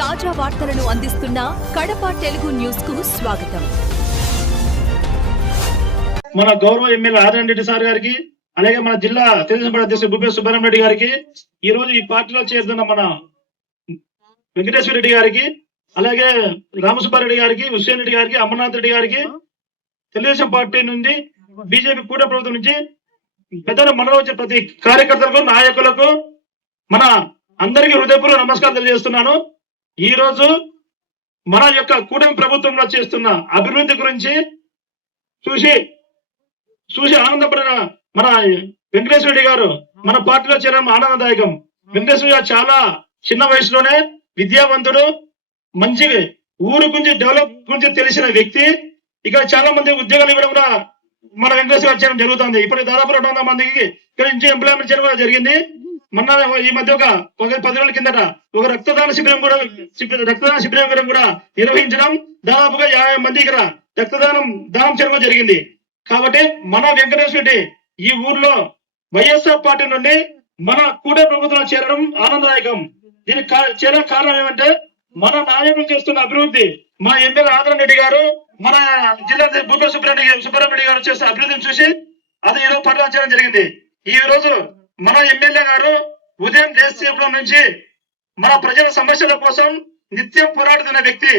తాజా వార్తలను అందిస్తున్న కడప తెలుగు న్యూస్ కు స్వాగతం. మన గౌరవ ఎమ్మెల్యే ఆదినారాయణ రెడ్డి సార్ గారికి, అలాగే మన జిల్లా తెలుగుదేశం పార్టీ అధ్యక్షుడు భూపేశ్ సుబ్రహ్మణ్యం రెడ్డి గారికి, ఈ రోజు ఈ పార్టీలో చేరుతున్న మన వెంకటేశ్వర రెడ్డి గారికి, అలాగే రామసుబ్బారెడ్డి గారికి, హుస్సేన్ రెడ్డి గారికి, అమర్నాథ్ రెడ్డి గారికి, తెలుగుదేశం పార్టీ నుండి బీజేపీ కూటమి ప్రభుత్వం నుంచి పెద్దలు మనలో వచ్చే ప్రతి కార్యకర్తలకు, నాయకులకు మన అందరికీ హృదయపూర్వక నమస్కారం తెలియజేస్తున్నాను. ఈ రోజు మన యొక్క కూటమి ప్రభుత్వంలో చేస్తున్న అభివృద్ధి గురించి చూసి ఆనందపడిన మన వెంకటేశ్వర రెడ్డి గారు మన పార్టీలో చేరడం ఆనందదాయకం. వెంకటేశ్వర గారు చాలా చిన్న వయసులోనే విద్యావంతుడు, మంచి ఊరు గురించి డెవలప్ గురించి తెలిసిన వ్యక్తి. ఇక్కడ చాలా మంది ఉద్యోగాలు ఇవ్వడం కూడా మన వెంకటేశ్వర గారు చేయడం జరుగుతుంది. ఇప్పటికి దాదాపు 200 మందికి ఇక్కడ నుంచి ఎంప్లాయ్మెంట్ చేయడం కూడా జరిగింది. మొన్న ఈ మధ్య ఒక 10 రోజుల కిందట ఒక రక్తదాన శిబిరం కూడా నిర్వహించడం, దాదాపుగా 50 మంది ఇక్కడ దానం చేయడం జరిగింది. కాబట్టి మన వెంకటేశ్వర రెడ్డి ఈ ఊర్లో వైఎస్ఆర్ పార్టీ నుండి మన కూటమి ప్రభుత్వంలో చేరడం ఆనందదాయకం. దీనికి చేరే కారణం ఏమంటే మన నాయకులు చేస్తున్న అభివృద్ధి. మా ఎమ్మెల్యే ఆదినారాయణ రెడ్డి గారు, మన జిల్లా భూపేశ్ సుబ్రహ్మణ్యం గారు చేస్తున్న అభివృద్ధిని చూసి అది ఈరోజు పట్టణం చేయడం జరిగింది. ఈ రోజు మన ఎమ్మెల్యే గారు ఉదయం లేచేపటి నుంచి మన ప్రజల సమస్యల కోసం నిత్యం పోరాడుతున్న వ్యక్తి.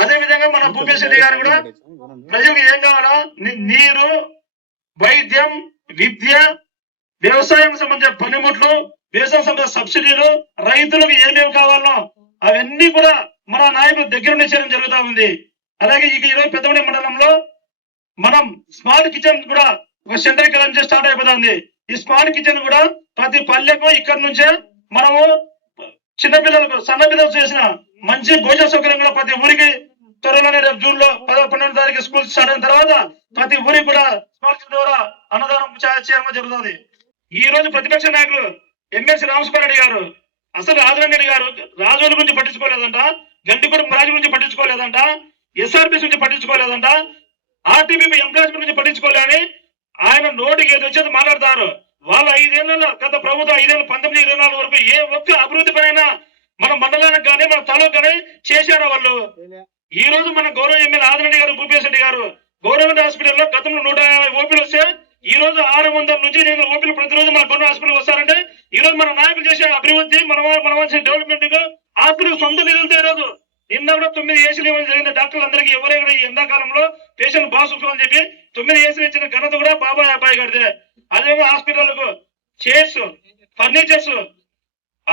అదే విధంగా మన భూపేశ్ రెడ్డి గారు కూడా ప్రజలకు ఏం కావాలా, నీరు, వైద్యం, విద్య, వ్యవసాయం సంబంధించిన పనిముట్లు, వ్యవసాయం సంబంధించిన సబ్సిడీలు, రైతులకు ఏమేమి కావాలో అవన్నీ కూడా మన నాయకులు దగ్గర నుంచి చేయడం జరుగుతూ ఉంది. అలాగే ఈరోజు పెద్దమూడి మండలంలో మనం స్మార్ట్ కిచెన్ కూడా ఒక సెంటర్ ఇక్కడ నుంచి స్టార్ట్ అయిపోతుంది. ఈ స్మార్ట్ కిచెన్ కూడా ప్రతి పల్లెకు ఇక్కడ నుంచే మనము చిన్నపిల్లలకు, సన్న పిల్లలకు చేసిన మంచి భోజన సౌకర్యం కూడా ప్రతి ఊరికి త్వరలోనే రేపు జూన్ లో 12వ తారీఖు స్కూల్ స్టార్ట్ అయిన తర్వాత ప్రతి ఊరికి కూడా స్మార్ట్ కిచెన్ ద్వారా అన్నదానం చేయడం జరుగుతుంది. ఈ రోజు ప్రతిపక్ష నాయకులు ఎమ్మెల్సీ రామసుబ్బారెడ్డి గారు అసలు ఆదినారాయణ రెడ్డి గారు రాజోల గురించి పట్టించుకోలేదంట, గండికోట రాజు గురించి పట్టించుకోలేదంట, ఎస్ఆర్బిసి గురించి పట్టించుకోలేదంట, ఆర్టీబీ ఎంప్లాయ్స్ గురించి పట్టించుకోలేని ఆయన నోటికి ఏది వచ్చేది మాట్లాడతారు. వాళ్ళ 5 ఏళ్లలో గత ప్రభుత్వం 5 ఏళ్ళు 1924 వరకు ఏ ఒక్క అభివృద్ధి పైన మన మండలానికి కానీ మన తాలూకు కానీ చేశారు వాళ్ళు. ఈ రోజు మన గౌరవ ఎమ్మెల్యే ఆదినారాయణ గారు, భూపేశ్ రెడ్డి గారు గవర్నమెంట్ హాస్పిటల్లో గతంలో 150 ఓపీలు వస్తే ఈ రోజు 600 నుంచి 800 ఓపీలు ప్రతిరోజు మన గవర్నమెంట్ హాస్పిటల్ వస్తారంటే ఈ రోజు మన నాయకులు చేసే అభివృద్ధి, మన డెవలప్మెంట్ హాస్పిటల్ సొంత నిధులతో ఈ రోజు నిన్న కూడా 9 ఏసీలు ఇవ్వడం జరిగింది. డాక్టర్లు అందరికీ ఎవరైనా ఈ ఎండాకాలంలో పేషెంట్ బాగా చూసుకోవాలని చెప్పి 9 ఏసీలు ఇచ్చిన ఘనత కూడా బాబాయ్ అబ్బాయి గారిదే. అదేమో హాస్పిటల్కు చైర్స్, ఫర్నిచర్స్,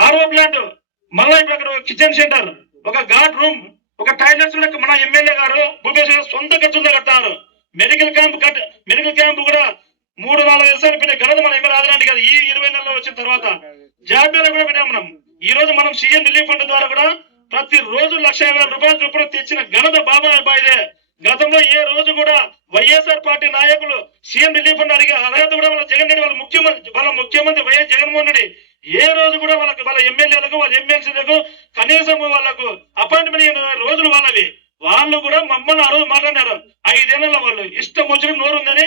ఆర్ఓ ప్లాంట్, మళ్ళీ ఇప్పుడు అక్కడ కిచెన్ సెంటర్, ఒక గార్డ్ రూమ్, ఒక టాయిలెట్స్ మన ఎమ్మెల్యే గారు భూపేశ్ గారు సొంత ఖర్చులతో కడతారు. మెడికల్ క్యాంప్ కూడా 3-4 సార్లు పెట్టే ఘనత మన ఎమ్మెల్యే ఆదినారాయణ గారు ఈ 20 నెలల్లో వచ్చిన తర్వాత. జాబ్ మేళా కూడా పెట్టాం మనం. ఈ రోజు మనం సీఎం రిలీఫ్ ఫండ్ ద్వారా కూడా ప్రతి రోజు 1,50,000 రూపాయల చొప్పున తెచ్చిన ఘనత బాబాయ్ అబ్బాయిదే. గతంలో ఏ రోజు కూడా వైఎస్ఆర్ పార్టీ నాయకులు సీఎం రిలీఫ్ ఫండ్ అడిగే అర్హత కూడా వాళ్ళ జగన్ రెడ్డి వాళ్ళ ముఖ్యమంత్రి వైఎస్ జగన్మోహన్ రెడ్డి ఏ రోజు కూడా వాళ్ళ ఎమ్మెల్యేలకు, వాళ్ళ ఎమ్మెల్సీలకు కనీసం వాళ్ళకు అపాయింట్మెంట్ రోజులు వాళ్ళవి. వాళ్ళు కూడా మమ్మల్ని ఆ రోజు మాట్లాడినారు. 5 ఏళ్లలో వాళ్ళు ఇష్టం వచ్చిన నోరు ఉందని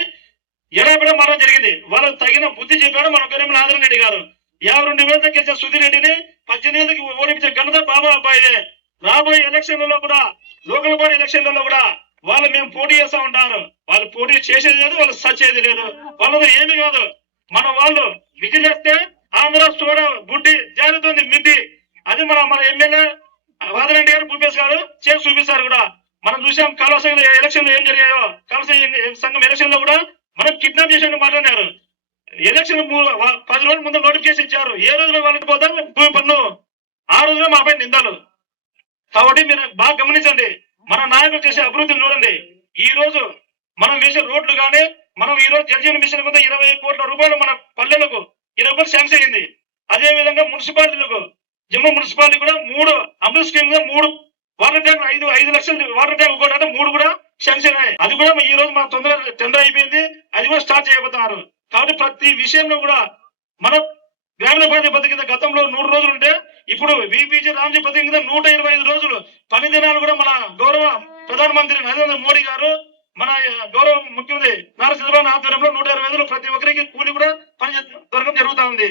ఎడబెడ మారడం జరిగింది. వాళ్ళకి తగిన బుద్ధి చెప్పాడు మన గౌరవ ఆదినారాయణ రెడ్డి గారు. 52,000 గెలిచిన సుధీర్ రెడ్డిని 18 ఏళ్ళకి ఓడించే ఘనత బాబా అబ్బాయిదే. రాబోయే ఎలక్షన్లలో కూడా, లోకల్ బాడీ ఎలక్షన్లలో కూడా వాళ్ళు మేము పోటీ చేస్తా ఉంటారు. వాళ్ళు పోటీ చేసేది లేదు, వాళ్ళు సచ్చేది లేదు. వాళ్ళతో ఏమి కాదు. మన వాళ్ళు విజిల్ చేస్తే ఆంధ్ర చూడ గుడ్డి జారుతుంది మిద్ది. అది మన ఎమ్మెల్యే ఆదినారాయణ గారు, భూపేశ్ గారు చేసి చూపిస్తారు కూడా. మనం చూసాం కాలువ సంఘం ఎలక్షన్ లో ఏం జరిగాయో. కాలువ సంఘం ఎలక్షన్ లో కూడా మనం కిడ్నాప్ చేసి మాట్లాడినారు. ఎలక్షన్ 10 రోజుల ముందు నోటిఫికేషన్ ఇచ్చారు. ఏ రోజులో వాళ్ళకి పోతాం భూమి పన్ను, ఆ రోజులో మాపై నిందాలు. కాబట్టి మీరు బాగా గమనించండి, మన నాయకులు చేసే అభివృద్ధిని చూడండి. ఈ రోజు మనం వేసే రోడ్లు కానీ, మనం ఈ రోజు జలజీవన మిషన్ కింద 20 కోట్ల రూపాయలు మన పల్లెలకు 20 రూపాయలు శాంక్షన్ అయింది. అదే విధంగా మున్సిపాలిటీలకు, జమ్మూ మున్సిపాలిటీ కూడా 3 అమృత్ స్కీమ్ గా 3 వాటర్ ట్యాంక్ 5 లక్షలు వాటర్ ట్యాంక్ ఒకటి అంటే 3 కూడా శాంక్షన్ అయ్యాయి. అది కూడా ఈ రోజు మన తొందరగా టెండర్ అయిపోయింది. అది కూడా స్టార్ట్ చేయబోతున్నారు. కాబట్టి ప్రతి విషయంలో కూడా మన గ్రామీణ ఉపాధి పథకం కింద గతంలో 100 రోజులు ఉంటే ఇప్పుడు విపిజి రామ్జీ పథకం కింద 125 రోజులు పని దినాలు కూడా మన గౌరవ ప్రధానమంత్రి నరేంద్ర మోడీ గారు, మన గౌరవ ముఖ్యమంత్రి నారా చంద్రబాబు ఆధ్వర్యంలో 125 రోజులు ప్రతి ఒక్కరికి కూలి కూడా పని దొరకడం జరుగుతా ఉంది.